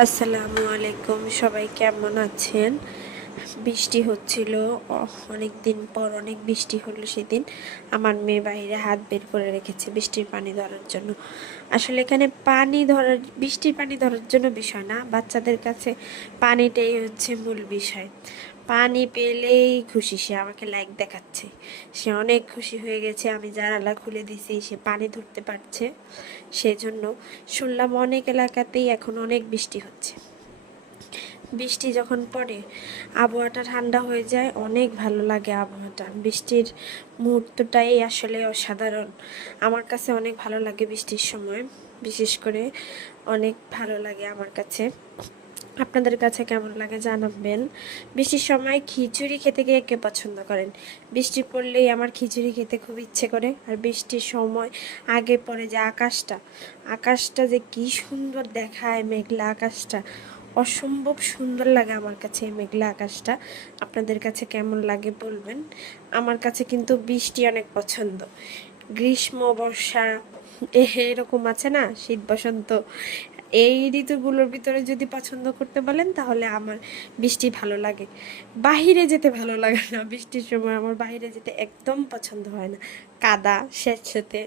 আসসালামু আলাইকুম, সবাই কেমন আছেন? বৃষ্টি হচ্ছিল অনেক দিন পর, অনেক বৃষ্টি হলো সেদিন। আমার মেয়ে বাইরে হাত বের করে রেখেছে বৃষ্টির পানি ধরার জন্য। আসলে এখানে পানি ধরার, বৃষ্টির পানি ধরার জন্য বিষয় না, বাচ্চাদের কাছে পানিটাই হচ্ছে মূল বিষয়। পানি পেলেই খুশি, সে আমাকে লাইক দেখাচ্ছে, সে অনেক খুশি হয়ে গেছে। আমি জানালা খুলে দিছি, সে পানি ধরতে পারছে। সেজন্য শুনলাম অনেক এলাকাতেই এখন অনেক বৃষ্টি হচ্ছে। বৃষ্টি যখন পড়ে আবহাওয়াটা ঠান্ডা হয়ে যায়, অনেক ভালো লাগে আবহাওয়াটা। বৃষ্টির মুহূর্তটাই আসলে অসাধারণ। আমার কাছে অনেক ভালো লাগে বৃষ্টির সময়, বিশেষ করে অনেক ভালো লাগে আমার কাছে। আপনাদের কাছে কেমন লাগে জানাবেন। বৃষ্টির সময় খিচুড়ি খেতে কে কে পছন্দ করেন? বৃষ্টি পড়লেই আমার খিচুড়ি খেতে খুব ইচ্ছে করে। আর বৃষ্টির সময় আগে পরে যে আকাশটা যে কি সুন্দর দেখায়, মেঘলা আকাশটা অসম্ভব সুন্দর লাগে আমার কাছে এই মেঘলা আকাশটা। আপনাদের কাছে কেমন লাগে বলবেন। আমার কাছে কিন্তু বৃষ্টি অনেক পছন্দ। গ্রীষ্ম, বর্ষা, এরকম আছে না, শীত, বসন্ত, এই ঋতুগুলোর ভিতরে যদি পছন্দ করতে বলেন তাহলে আমার বৃষ্টি ভালো লাগে। বাহিরে যেতে ভালো লাগে না, বৃষ্টির সময় আমার বাইরে যেতে একদম পছন্দ হয় না, কাদা স্যাঁতসেঁতে।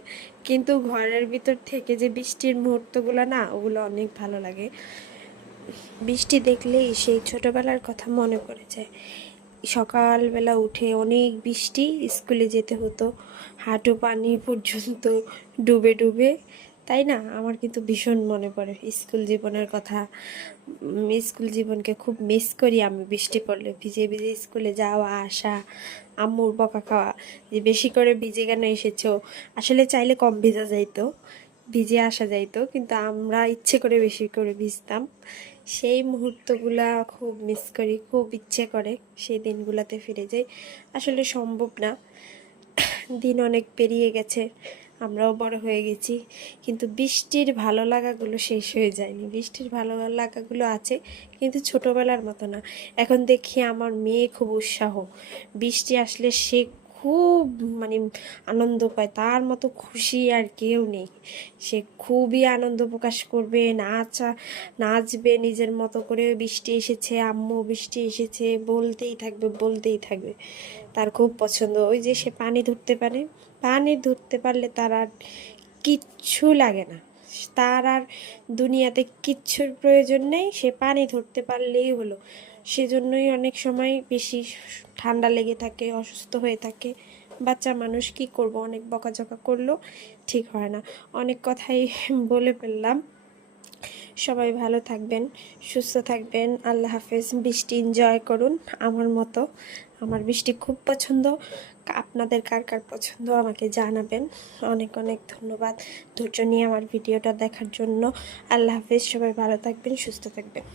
কিন্তু ঘরের ভিতর থেকে যে বৃষ্টির মুহূর্তগুলো না, ওগুলো অনেক ভালো লাগে। বৃষ্টি দেখলেই সেই ছোটবেলার কথা মনে পড়ে যায়। সকালবেলা উঠে অনেক বৃষ্টি, স্কুলে যেতে হতো হাঁটু পানি পর্যন্ত ডুবে ডুবে, তাই না? আমার কিন্তু ভীষণ মনে পড়ে স্কুল জীবনের কথা। স্কুল জীবনকে খুব মিস করি আমি। বৃষ্টি পড়লে ভিজে ভিজে স্কুলে যাওয়া আসা, আম্মুর বকা খাওয়া যে বেশি করে ভিজে কেন এসেছো। আসলে চাইলে কম ভিজা যাইতো, ভিজে আসা যাইতো, কিন্তু আমরা ইচ্ছে করে বেশি করে ভিজতাম। সেই মুহূর্তগুলা খুব মিস করি, খুব ইচ্ছে করে সেই দিনগুলোতে ফিরে যাই। আসলে সম্ভব না, দিন অনেক পেরিয়ে গেছে, আমরাও বড় হয়ে গেছি, কিন্তু বৃষ্টির ভালো লাগাগুলো শেষ হয়ে যায়নি। বৃষ্টির ভালো লাগাগুলো আছে, কিন্তু ছোটবেলার মতো না। এখন দেখি আমার মেয়ে খুব উৎসাহ, বৃষ্টি আসলে সে খুব মানে আনন্দ পায়, তার মতো খুশি আর কেউ নেই। সে খুবই আনন্দ প্রকাশ করবে, নাচবে নিজের মতো করে। বৃষ্টি এসেছে আম্মু, বৃষ্টি এসেছে বলতেই থাকবে, বলতেই থাকবে। তার খুব পছন্দ। ওই যে সে পানি ধরতে পারে, পানি ধরতে পারলে তার আর কিচ্ছু লাগে না, তার আর দুনিয়াতে কিচ্ছুর প্রয়োজন নেই, সে পানি ধরতে পারলেই হলো। সেজন্যই অনেক সময় বেশি ঠান্ডা লেগে থাকে, অসুস্থ হয়ে থাকে। বাচ্চা মানুষ কি করব, অনেক বকাঝকা করলেও ঠিক হয় না। অনেক কথাই বলে ফেললাম। সবাই ভালো থাকবেন, সুস্থ থাকবেন, আল্লাহ হাফেজ। বৃষ্টি এনজয় করুন আমার মতো। আমার বৃষ্টি খুব পছন্দ। আপনাদের কার কার পছন্দ আমাকে জানাবেন। অনেক অনেক ধন্যবাদ ধৈর্য নিয়ে আমার ভিডিওটা দেখার জন্য। আল্লাহ হাফেজ, সবাই ভালো থাকবেন, সুস্থ থাকবেন।